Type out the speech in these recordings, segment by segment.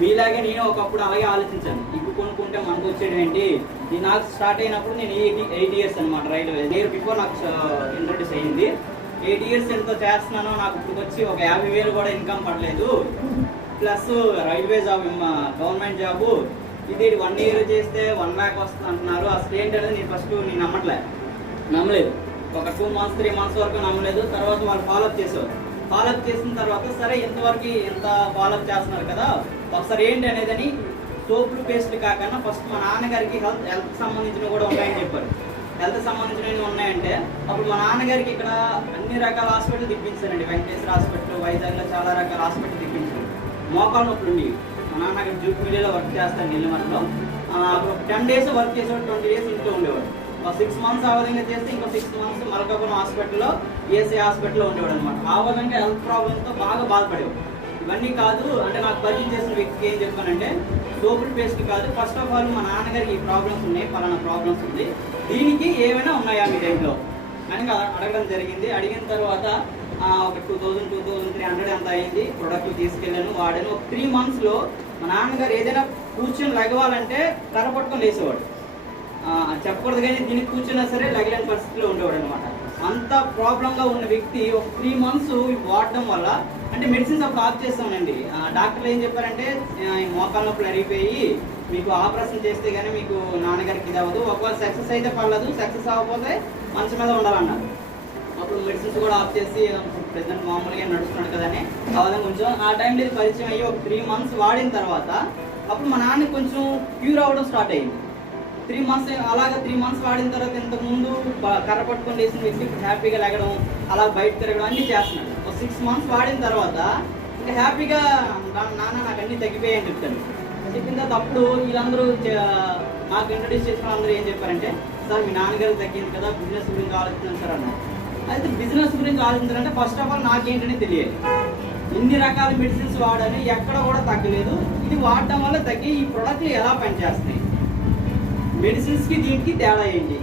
మీలాగే నేను ఒకప్పుడు అలాగే ఆలోచించాను, ఇప్పుడు కొనుక్కుంటే మనకు వచ్చేది ఏంటి. నాకు స్టార్ట్ అయినప్పుడు నేను 8 ఇయర్స్ అనమాట రైల్వే. ఇయర్ బిఫోర్ నాకు ఇంట్రడ్యూస్ అయ్యింది. 8 ఇయర్స్ ఎంతో చేస్తున్నాను, నాకు ఇప్పుడు వచ్చి ఒక 50,000 కూడా ఇన్కమ్ పడలేదు. Plus railway job, government job, ఇది 1 ఇయర్ చేస్తే 1 lakh వస్తుంది అంటున్నారు. అసలు ఏంటనేది నేను ఫస్ట్ నమ్మలేదు. ఒక 2 months 3 months వరకు నమ్మలేదు. తర్వాత వాళ్ళు ఫాలోఅప్ చేసేవారు. ఫాలోఅప్ చేసిన తర్వాత సరే ఇంతవరకు ఎంత ఫాలోఅప్ చేస్తున్నారు కదా, ఒకసారి ఏంటి అనేదని సోపులు పేస్ట్ కాకుండా ఫస్ట్ మా నాన్నగారికి హెల్త్ సంబంధించినవి కూడా ఉన్నాయని చెప్పారు. హెల్త్ సంబంధించినవి ఉన్నాయంటే అప్పుడు మా నాన్నగారికి ఇక్కడ అన్ని రకాల హాస్పిటల్ తిప్పించానండి. వెంకటేశ్వర హాస్పిటల్, వైజాగ్లో చాలా రకాల హాస్పిటల్ తిప్పించాను. మోకాలు నొప్పులు ఉండి మా నాన్న అక్కడ జూబ్లీలో వర్క్ చేస్తాను నెల్లిమర్లో. అప్పుడు 10 days వర్క్ చేసేవాడు, 20 days ఇంట్లో ఉండేవాడు. ఒక 6 months ఆ విధంగా చేస్తే ఇంకో 6 months మల్కాపురం హాస్పిటల్లో, ఏసీ హాస్పిటల్లో ఉండేవాడు అనమాట. ఆ విధంగా హెల్త్ ప్రాబ్లమ్స్తో బాగా బాధపడేవాడు. ఇవన్నీ కాదు అంటే నాకు పరిచయం చేసిన వ్యక్తికి ఏం చెప్పానంటే, సోపుల్ పేస్ట్ కాదు, ఫస్ట్ ఆఫ్ ఆల్ మా నాన్నగారికి ఈ ప్రాబ్లమ్స్ ఉన్నాయి, పలానా ప్రాబ్లమ్స్ ఉంది, దీనికి ఏమైనా ఉన్నాయా మీ టైంలో అని అడగడం జరిగింది. అడిగిన తర్వాత ఒక 2,000-2,300 ఎంత అయింది. ప్రొడక్ట్ తీసుకెళ్ళాను, వాడాను. ఒక 3 monthsలో మా నాన్నగారు ఏదైనా కూర్చొని లెగవాలంటే కర్ర పట్టుకొని లేసేవాడు. చెప్పకూడదు కానీ దీనికి కూర్చున్నా సరే లగలేని పరిస్థితిలో ఉండేవాడు అనమాట. అంత ప్రాబ్లంగా ఉన్న వ్యక్తి ఒక 3 months వాడడం వల్ల, అంటే మెడిసిన్స్ అప్పుడు ఆఫ్ చేస్తామండి. డాక్టర్లు ఏం చెప్పారంటే, మోకాళ్ళ నొప్పులు అరిగిపోయి మీకు ఆపరేషన్ చేస్తే కానీ మీకు నాన్నగారికి ఇది అవ్వదు, ఒకవేళ సక్సెస్ అయితే పర్లేదు, సక్సెస్ అవ్వకపోతే మంచి మీద ఉండాలన్నారు. అప్పుడు మెడిసిన్స్ కూడా ఆఫ్ చేసి ప్రెసెంట్ మామూలుగా నడుస్తున్నాడు కదని అవన్నీ కొంచెం ఆ టైంలో ఇది పరిచయం అయ్యి ఒక 3 months వాడిన తర్వాత అప్పుడు మా నాన్న కొంచెం క్యూర్ అవ్వడం స్టార్ట్ అయ్యింది. 3 months అలాగా 3 months వాడిన తర్వాత ఇంతకుముందు కర్ర పట్టుకొని వేసిన వ్యక్తి ఇప్పుడు హ్యాపీగా లెగడం, అలా బయట తిరగడం అన్నీ చేస్తున్నాడు. ఒక 6 months వాడిన తర్వాత ఇంకా హ్యాపీగా నాన్న నాకు అన్నీ తగ్గిపోయాయని చెప్తాను. చెప్పిన తర్వాత అప్పుడు వీళ్ళందరూ నాకు ఇంట్రడ్యూస్ చేసిన అందరూ ఏం చెప్పారంటే, సార్ మీ నాన్నగారు తగ్గింది కదా, బిజినెస్ గురించి ఆలోచించాను సార్ అన్నారు. అయితే బిజినెస్ గురించి ఆలోచించాలంటే ఫస్ట్ ఆఫ్ ఆల్ నాకేంటని తెలియాలి. ఇన్ని రకాల మెడిసిన్స్ వాడని ఎక్కడ కూడా తగ్గలేదు. ఇది వాడడం వల్ల తగ్గి ఈ ప్రొడక్ట్లు ఎలా పనిచేస్తాయి, మెడిసిన్స్కి దీనికి తేడా ఏంటి,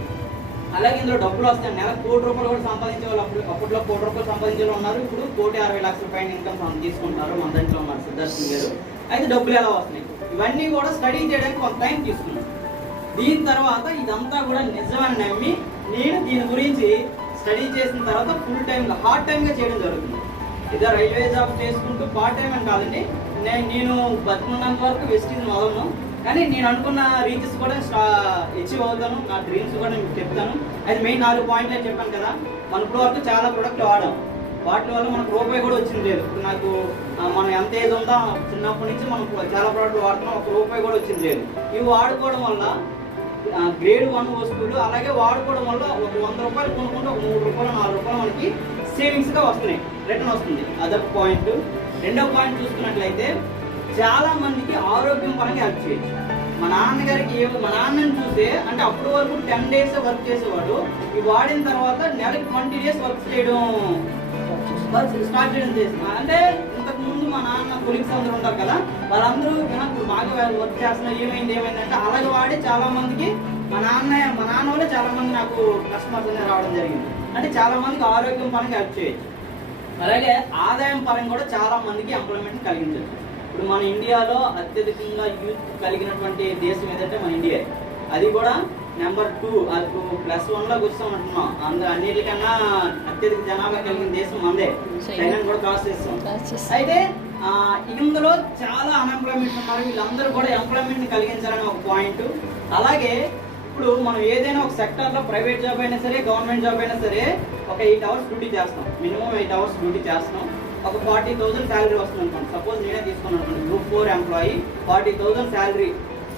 అలాగే ఇందులో డబ్బులు వస్తాయి. నెలకు 1 కోటి రూపాయలు కూడా సంపాదించే వాళ్ళు అప్పట్లో 1 కోటి రూపాయలు సంపాదించే వాళ్ళు ఉన్నారు. ఇప్పుడు 1,60,00,000 పైన ఇన్కమ్ తీసుకుంటున్నారు. మన దాంట్లో ఉన్నారు సిద్ధార్థ్ గారు. అయితే డబ్బులు ఎలా వస్తున్నాయి, ఇవన్నీ కూడా స్టడీ చేయడానికి కొంత టైం తీసుకున్నాను. దీని తర్వాత ఇదంతా కూడా నిజమని నమ్మి నేను దీని గురించి స్టడీ చేసిన తర్వాత ఫుల్ టైంగా హార్డ్ టైంగా చేయడం జరుగుతుంది. ఇదే రైల్వే జాబ్ చేసుకుంటూ పార్ట్ టైం అని కాదండి, నేను బతుకున్నంత వరకు వెస్టీజ్ మొదలను, కానీ నేను అనుకున్న రీచెస్ కూడా అచీవ్ అవుతాను. నా డ్రీమ్స్ కూడా నేను చెప్తాను. అది మెయిన్ 4 పాయింట్లు అని చెప్పాను కదా. మన ఇప్పుడు వరకు చాలా ప్రొడక్ట్లు వాడాం, వాటి వల్ల మనకు రూపాయి కూడా వచ్చింది లేదు. ఇప్పుడు నాకు మనం ఎంత ఏజ్ ఉందో చిన్నప్పటి నుంచి మనం చాలా ప్రోడక్ట్లు వాడుతున్నాం, 1 రూపాయి కూడా వచ్చింది లేదు. ఇవి వాడుకోవడం వల్ల గ్రేడ్ 1 వస్తువులు, అలాగే వాడుకోవడం వల్ల ఒక 100 రూపాయలు కొనుక్కుంటే ఒక 3 రూపాయలు 4 రూపాయలు మనకి సేవింగ్స్గా వస్తున్నాయి, రిటర్న్ వస్తుంది. అదొక పాయింట్. రెండో పాయింట్ చూసుకున్నట్లయితే చాలా మందికి ఆరోగ్యం పరంగా హెల్ప్ చేయొచ్చు. మా నాన్నగారికి మా నాన్నని చూస్తే అంటే అప్పటి వరకు 10 days వర్క్ చేసేవాడు, ఇవి వాడిన తర్వాత నెలకు 20 days వర్క్ చేయడం స్టార్ట్ చేయడం చేసిన. అంటే ఇంతకు ముందు మా నాన్న కొలీగ్స్ అందరూ ఉంటారు కదా, వాళ్ళందరూ ఇప్పుడు బాగా వర్క్ చేస్తున్నారు, ఏమైందంటే అలాగే వాడి చాలా మందికి మా నాన్న వల్ల చాలా మంది నాకు కస్టమర్స్ అనేది రావడం జరిగింది. అంటే చాలా మందికి ఆరోగ్యం పరంగా హెల్ప్ చేయొచ్చు. అలాగే ఆదాయం పరంగా కూడా చాలా మందికి ఎంప్లాయ్మెంట్ కలిగించవచ్చు. ఇప్పుడు మన ఇండియాలో అత్యధికంగా యూత్ కలిగినటువంటి దేశం ఏదంటే మన ఇండియా. అది కూడా నెంబర్ 2 +1లోకి వచ్చాం అంటున్నాం. అన్నిటికన్నా అత్యధిక జనాభా కలిగిన దేశం మనదే, చైనాని కూడా క్రాస్ చేస్తాం. అయితే ఇందులో చాలా అన్ఎంప్లాయ్మెంట్ ఉన్నారు, వీళ్ళందరూ కూడా ఎంప్లాయ్మెంట్ కలిగించాలని ఒక పాయింట్. అలాగే ఇప్పుడు మనం ఏదైనా ఒక సెక్టార్లో ప్రైవేట్ జాబ్ అయినా సరే, గవర్నమెంట్ జాబ్ అయినా సరే, ఒక 8 hours డ్యూటీ చేస్తాం, మినిమం 8 hours డ్యూటీ చేస్తాం. ఒక 40,000 శాలరీ వస్తుంది అనుకోండి. సపోజ్ నేనే తీసుకున్నాను అనుకోండి, గ్రూప్ 4 ఎంప్లాయీ, 40,000 శాలరీ,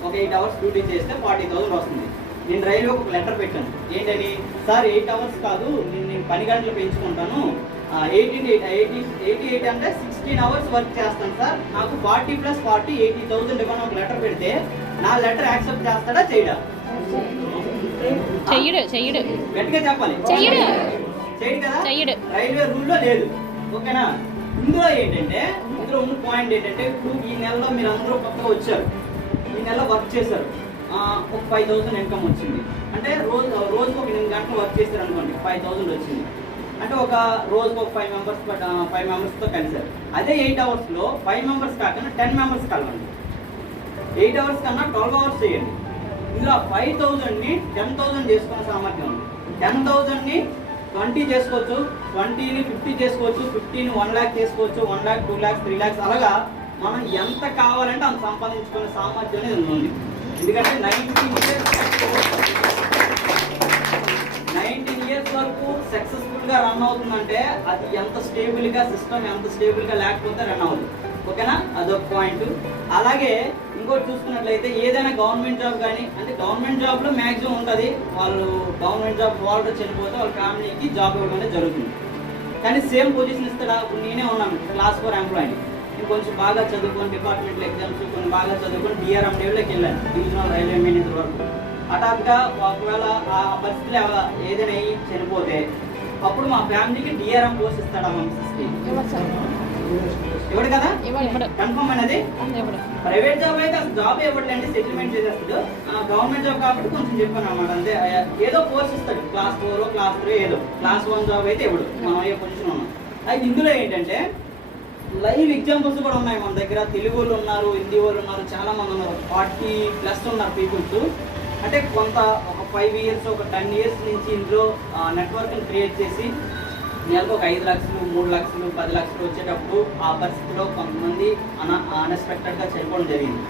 ఒక 8 hours డ్యూటీ చేస్తే 40,000 వస్తుంది. నేను రైల్వేకి ఒక లెటర్ పెట్టాను, ఏంటని, సార్ 8 hours కాదు, నేను 10 గంటలు పెంచుకుంటాను, 88 అంటే 16 hours వర్క్ చేస్తాను సార్, నాకు 40 + 40 80,000 ఇవ్వని ఒక లెటర్ పెడితే నా లెటర్ యాక్సెప్ట్ చేస్తాడా చేయడా? చెయ్యడు. గట్టిగా చెప్పాలి, చేయడు కదా. రైల్వే రూల్లో లేదు, ఓకేనా. ఇందులో ఏంటంటే ఇందులో ఉన్న పాయింట్ ఏంటంటే, ఇప్పుడు ఈ నెలలో మీరు అందరూ కొత్తగా వచ్చారు, ఈ నెల వర్క్ చేశారు, ఒక 5,000 ఇన్కమ్ వచ్చింది. అంటే రోజుకు ఒక 8 గంటలు వర్క్ చేశారు అనుకోండి, 5,000 వచ్చింది. అంటే ఒక రోజుకు ఒక 5 మెంబర్స్తో కలిసారు. అదే 8 hours లో 5 members కాకుండా 10 members కలవండి. 8 hours కన్నా 12 hours చేయండి. ఇందులో 5,000ని 10,000 చేసుకునే సామర్థ్యం ఉంది. 10,000ని 20 చేసుకోవచ్చు, 20ని 50 చేసుకోవచ్చు, 50ని 1 lakh చేసుకోవచ్చు, 1 lakh, 2 lakhs, 3 lakhs, అలాగా మనం ఎంత కావాలంటే అంత సంపాదించుకునే సామర్థ్యం అనేది ఉంది. ఎందుకంటే 19 years వరకు సక్సెస్ఫుల్గా రన్ అవుతుందంటే అది ఎంత స్టేబుల్గా సిస్టమ్ ఎంత స్టేబుల్గా లేకపోతే రన్ అవుతుంది. ఓకేనా, అదొక పాయింట్. అలాగే ఇంకోటి చూసుకున్నట్లయితే ఏదైనా గవర్నమెంట్ జాబ్ కానీ, అంటే గవర్నమెంట్ జాబ్లో మ్యాక్సిమం ఉంటుంది, వాళ్ళు గవర్నమెంట్ జాబ్ వాళ్ళు చనిపోతే వాళ్ళ ఫ్యామిలీకి జాబ్ ఇవ్వడం అనేది జరుగుతుంది. కానీ సేమ్ పొజిషన్ ఇస్తాడా? ఇప్పుడు నేనే ఉన్నాను క్లాస్ 4 ఎంప్లాయీని. నేను కొంచెం బాగా చదువుకొని డిపార్ట్మెంటల్ ఎగ్జామ్స్ కొన్ని బాగా చదువుకొని డిఆర్ఎం లెవెల్లోకి వెళ్ళాను, డివిజనల్ రైల్వే మేనేజర్ వరకు. హఠాత్తుగా ఒకవేళ ఆ పరిస్థితులు ఏదైనా చనిపోతే అప్పుడు మా ఫ్యామిలీకి డిఆర్ఎం పోస్ట్ ఇస్తాడా మా మిస్సెస్కి? ఇవ్వడు కదా, కన్ఫర్మ్ అనేది. ప్రైవేట్ జాబ్ అయితే అసలు జాబ్ ఇవ్వట్లేండి, సెటిల్మెంట్ చేసేస్తాడు. గవర్నమెంట్ జాబ్ కాబట్టి కొంచెం చెప్పాను అన్నమాట, అంతే. ఏదో కోర్స్ ఇస్తాడు, క్లాస్ 4 క్లాస్ 3 ఏదో. క్లాస్ 1 జాబ్ అయితే ఇవ్వడు, మనం ఏ పొజిషన్ ఉన్నాం. అయితే ఇందులో ఏంటంటే లైవ్ ఎగ్జాంపుల్స్ కూడా ఉన్నాయి మన దగ్గర. తెలుగు వాళ్ళు ఉన్నారు, హిందీ వాళ్ళు ఉన్నారు, చాలా మంది ఉన్నారు, 40+ ఉన్నారు పీపుల్స్. అంటే కొంత ఒక 5 years, ఒక 10 years నుంచి ఇందులో నెట్వర్క్ని క్రియేట్ చేసి నెలకు ఒక 5 లక్షలు, 3 లక్షలు, 10 లక్షలు వచ్చేటప్పుడు ఆ పరిస్థితిలో కొంతమంది అన్ఎక్స్పెక్టెడ్గా చనిపోవడం జరిగింది.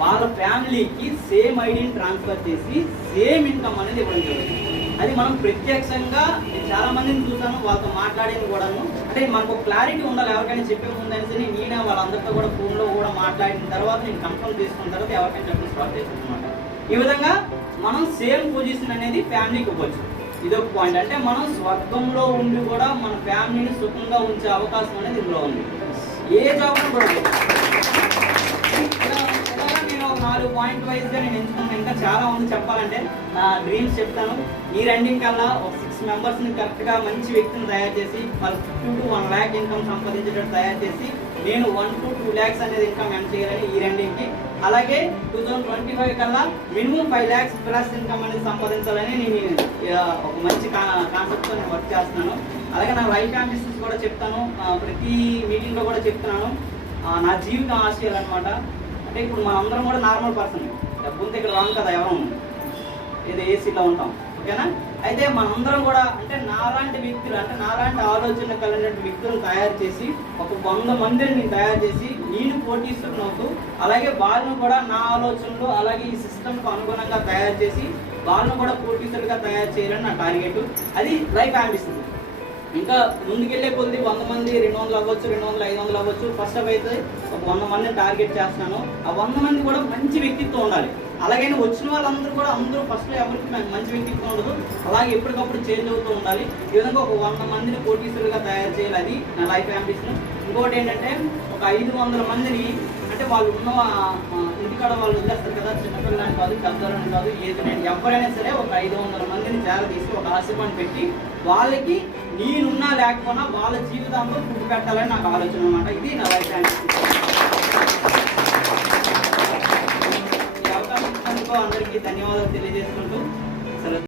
వాళ్ళ ఫ్యామిలీకి సేమ్ ఐడిని ట్రాన్స్ఫర్ చేసి సేమ్ ఇన్కమ్ అనేది ఇవ్వడం జరుగుతుంది. అది మనం ప్రత్యక్షంగా నేను చాలా మందిని చూసాను, వాళ్ళతో మాట్లాడేది కూడాను. అంటే మనకు క్లారిటీ ఉండాలి, ఎవరికైనా చెప్పే ముందు అనేసి నేనే వాళ్ళందరితో కూడా ఫోన్లో కూడా మాట్లాడిన తర్వాత నేను కన్ఫర్మ్ చేసుకున్న తర్వాత ఎవరికైనా చెప్పడం స్టార్ట్ చేస్తాను అనమాట. ఈ విధంగా మనం సేమ్ పొజిషన్ అనేది ఫ్యామిలీకి ఇవ్వచ్చు. ఇదొక పాయింట్. అంటే మనం స్వర్గంలో ఉండి కూడా మన ఫ్యామిలీని సుఖంగా ఉంచే అవకాశం అనేది ఇందులో ఉంది. ఏ జాబ్ కూడా నేను ఒక 4 పాయింట్ వైజ్గా నేను ఎంచుకున్నాను. ఇంకా చాలా ఉంది చెప్పాలంటే. నా డ్రీమ్స్ చెప్తాను. ఈ రెండింగ్ కల్లా ఒక 6 మెంబర్స్ని కరెక్ట్గా మంచి వ్యక్తిని తయారు చేసి వాళ్ళు 50 to 1 lakh ఇన్కమ్ సంపాదించేటట్టు తయారు చేసి నేను 1 to 2 lakhs అనేది ఇన్కమ్ ఎర్న్ చేయాలని ఈ రెండింటికి. అలాగే 2025 కల్లా మినిమం 5 lakhs ప్లస్ ఇన్కమ్ అనేది సంపాదించాలని నేను ఒక మంచి కాన్సెప్ట్తో నేను వర్క్ చేస్తున్నాను. అలాగే నా లైఫ్ అంబిషన్స్ కూడా చెప్తాను, ప్రతి మీటింగ్లో కూడా చెప్తున్నాను. నా జీవిత ఆశయాలు అనమాట. అంటే ఇప్పుడు మనందరం కూడా నార్మల్ పర్సన్, డబ్బుంటే ఇక్కడ రాను కదా, ఎవరు ఏదో ఏసీలో ఉంటాం, ఓకేనా. అయితే మనందరం కూడా అంటే నాలాంటి వ్యక్తులు, అంటే నాలాంటి ఆలోచన కలిగిన వ్యక్తులను తయారు చేసి ఒక 100 మందిని నేను తయారు చేసి నేను పోటీస్తున్నట్టు, అలాగే వాళ్ళను కూడా నా ఆలోచనలు అలాగే ఈ సిస్టమ్కు అనుగుణంగా తయారు చేసి వాళ్ళను కూడా పోటీసులుగా తయారు చేయాలని నా టార్గెట్. అది లైఫ్ అంబిషన్. ఇంకా ముందుకెళ్ళే కొద్ది 100 మంది, 200 అవ్వచ్చు, 200, 500 అవ్వచ్చు. ఫస్ట్ అయితే ఒక 100 మందిని టార్గెట్ చేస్తున్నాను. ఆ 100 మంది కూడా మంచి వ్యక్తిత్వం ఉండాలి. అలాగే వచ్చిన వాళ్ళందరూ కూడా అందరూ ఫస్ట్లో ఎవరికి మంచి వ్యక్తిత్వం ఉండదు, అలాగే ఎప్పటికప్పుడు చేంజ్ అవుతూ ఉండాలి. ఈ విధంగా ఒక 100 మందిని పోటీసులుగా తయారు చేయాలి. అది నా లైఫ్ అంబిషన్. ఇంకోటి ఏంటంటే ఒక 500 మందిని, అంటే వాళ్ళు ఉన్న ఇంటికాడ వాళ్ళు వదిలేస్తారు కదా, చిన్నపిల్లలని కాదు, పెద్దలని కాదు, ఏది నేను ఎవరైనా సరే ఒక 500 మందిని చేరదీసి ఒక ఆశీర్వాదం పెట్టి వాళ్ళకి నేనున్నా లేకపోయినా వాళ్ళ జీవితంలో ఫుడ్ పెట్టాలని నాకు ఆలోచన అనమాట. ఇది నా లైఫ్ అంబిషన్. ఈ అవకాశం ఇచ్చినందుకు అందరికీ ధన్యవాదాలు తెలియజేసుకుంటూ